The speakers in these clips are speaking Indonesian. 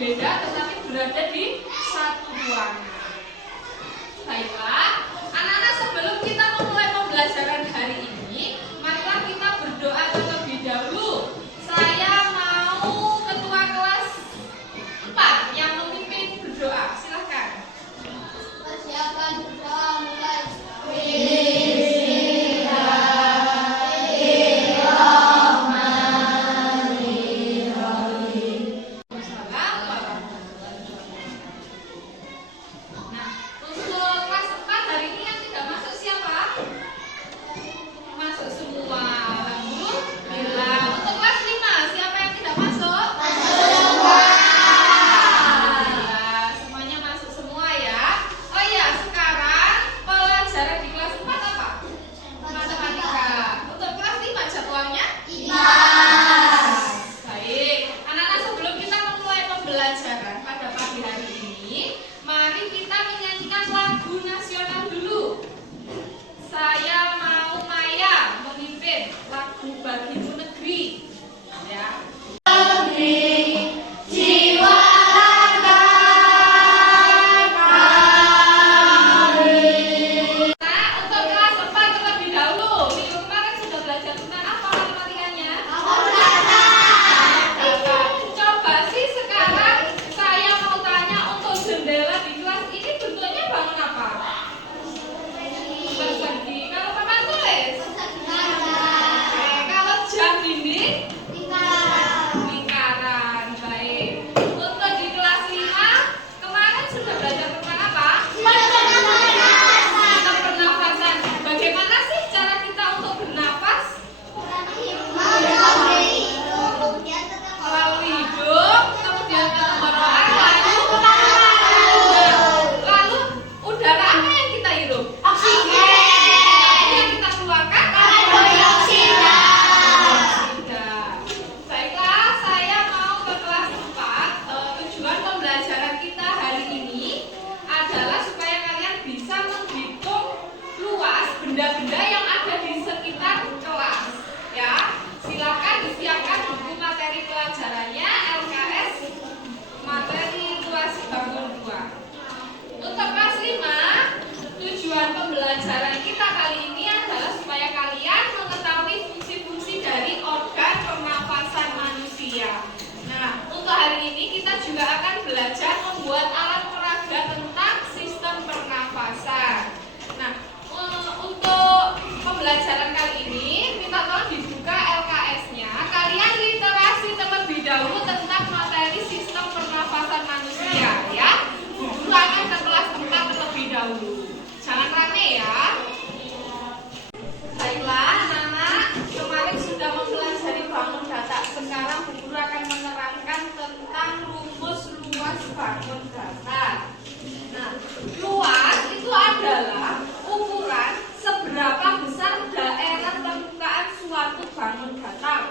berbeda tetapi berada di satu ruangan. Baiklah, anak-anak, sebelum kita memulai pembelajaran hari ini, marilah kita berdoa terlebih dahulu. Saya mau ketua kelas 4 yang memimpin berdoa. Silakan. Persiapan berdoa mulai. Benda-benda yang ada di sekitar kelas, ya. Silakan disiapkan buku materi pelajarannya LKS materi luas bangun 2. Untuk kelas 5, tujuan pembelajaran kita kali ini adalah supaya kalian mengetahui fungsi-fungsi dari organ pernafasan manusia. Nah, untuk hari ini kita juga akan belajar membuat alat peraga tentang sistem pernafasan. Nah, untuk pembelajaran kali ini, minta tolong dibuka LKS-nya. Kalian literasi terlebih dahulu tentang materi sistem pernafasan manusia, ya. Bu Guru akan ke kelas 4 terlebih dahulu. Jangan rame ya. Baiklah, anak-anak, kemarin sudah mempelajari bangun data. Sekarang Bu Guru akan menerangkan tentang rumus luas bangun data. Nah, luas itu adalah ukuran seberapa besar daerah permukaan suatu bangun datar.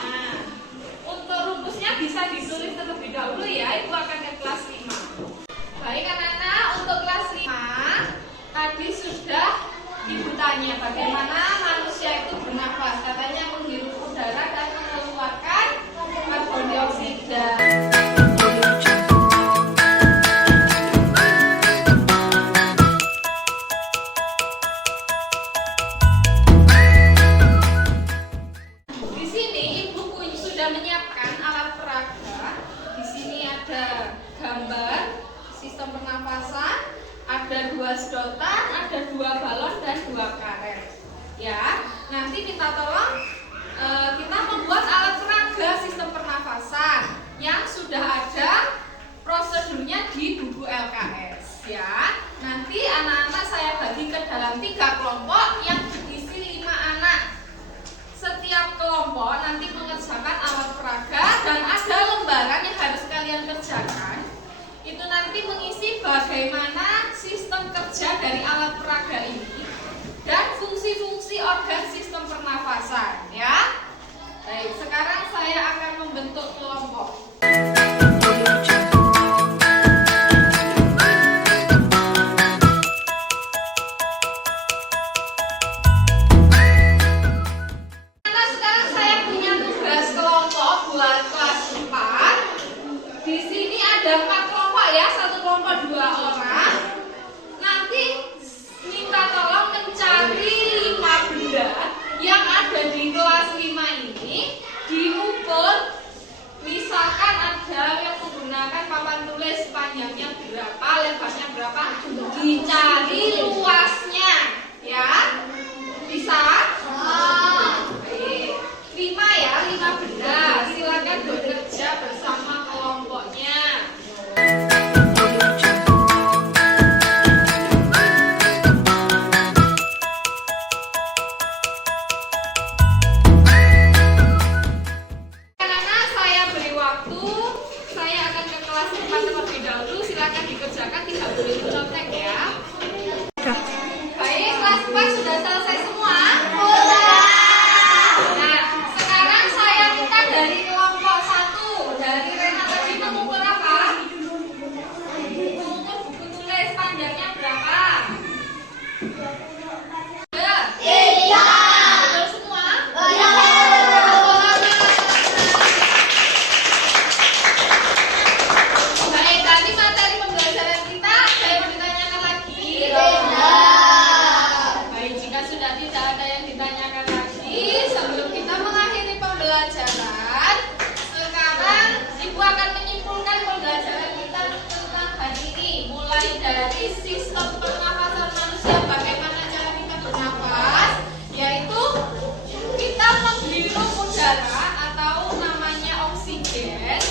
Nah, untuk rumusnya bisa ditulis terlebih dahulu ya, itu akan ke kelas 5. Baik anak-anak, untuk kelas 5 tadi sudah Ibu tanya bagaimana manusia itu bernafas. Katanya menghirup udara dan mengeluarkan karbon dioksida. Di sini Ibu sudah menyiapkan alat peraga. Di sini ada gambar sistem pernafasan. Ada 2 sedotan, ada 2 balon dan 2 karet. Ya, nanti minta tolong kita membuat alat peraga sistem pernafasan yang sudah ada prosedurnya di buku LKS. Ya, nanti anak-anak saya bagi ke dalam 3 kelompok yang berisi 5 anak. Setiap kelompok nanti mengerjakan alat peraga dan ada lembaran yang harus kalian kerjakan. Itu nanti mengisi bagaimana sistem kerja dari alat peraga ini dan fungsi-fungsi organ sistem pernafasan, ya. Baik, sekarang saya akan membentuk kelompok. dicari luasnya, ya. Bisa? Baik. 5 ya, 5 benda. Silakan bekerja bersama kelompoknya. Anak-anak, saya beri waktu. Saya akan ke kelas 4 terlebih dahulu. Silakan dikerjakan, tidak boleh mencontek ya. Baik, kelas 4 sudah selesai semua? Nah, sekarang saya minta dari kelompok 1. Dari Rena tadi mengukur apa? Mengukur buku tulis panjangnya berapa? 3. Betul semua? Baik, tadi materi pembelajaran kita saya mau ditanyakan lagi. Baik, jika sudah tidak ada yang ditanyakan lagi, sebelum kita mengakhiri pembelajaran, sekarang Ibu akan menyimpulkan pembelajaran kita tentang hari ini. Mulai dari sistem pernafasan manusia, bagaimana cara kita bernafas, yaitu kita menghirup udara atau namanya oksigen.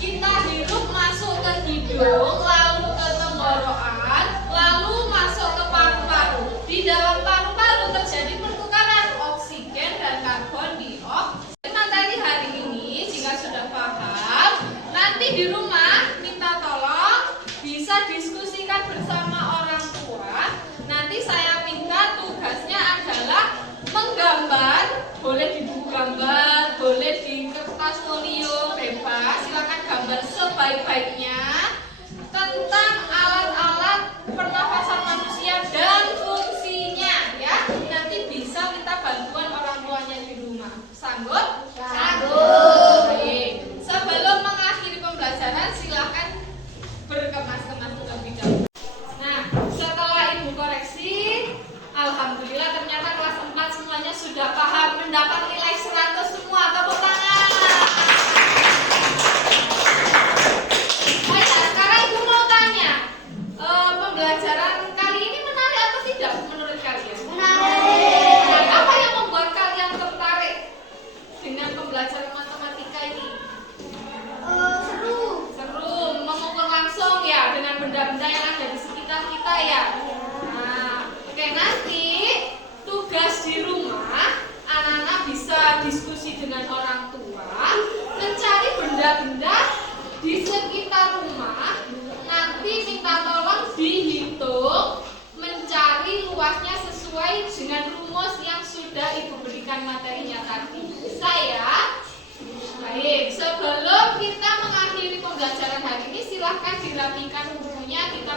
Kita hirup masuk ke hidung, lalu ke tenggorokan, lalu masuk ke paru-paru. Di dalam paru-paru terjadi pertukaran oksigen dan karbon dioksida. Materi hari ini jika sudah paham, nanti di rumah minta tolong bisa diskusikan bersama orang tua. Nanti saya minta tugasnya adalah menggambar, boleh di buku gambar, boleh di kertas folio, bebas. Silakan gambar sebaik-baiknya tentang alat-alat pernafasan manusia dan fungsinya, ya. Nanti bisa minta bantuan orang tuanya di rumah. Sanggup? Sanggup. Baik. Sebelum mengakhiri pembelajaran, silakan berkemas-kemas terlebih dahulu. Nah, setelah Ibu koreksi, alhamdulillah ternyata kelas 4 semuanya sudah paham, mendapat nilai 100 semua. Tepuk tangan. Baik, sekarang Ibu mau tanya, pembelajaran kali ini menarik atau tidak menurut kalian? Menarik. Nah, apa yang membuat kalian tertarik dengan pembelajaran matematika ini? Seru. Seru, mengukur langsung ya dengan benda-benda yang ada di sekitar kita ya. Nah, oke, nanti tugas di rumah anak-anak bisa diskusi dengan orang tua, mencari benda-benda di sekitar rumah. Nanti minta tolong dihitung, mencari luasnya sesuai dengan rumus yang sudah Ibu berikan materinya tadi. Bisa ya? Baik, sebelum kita mengakhiri pembelajaran hari ini, silahkan dirapikan bukunya. Kita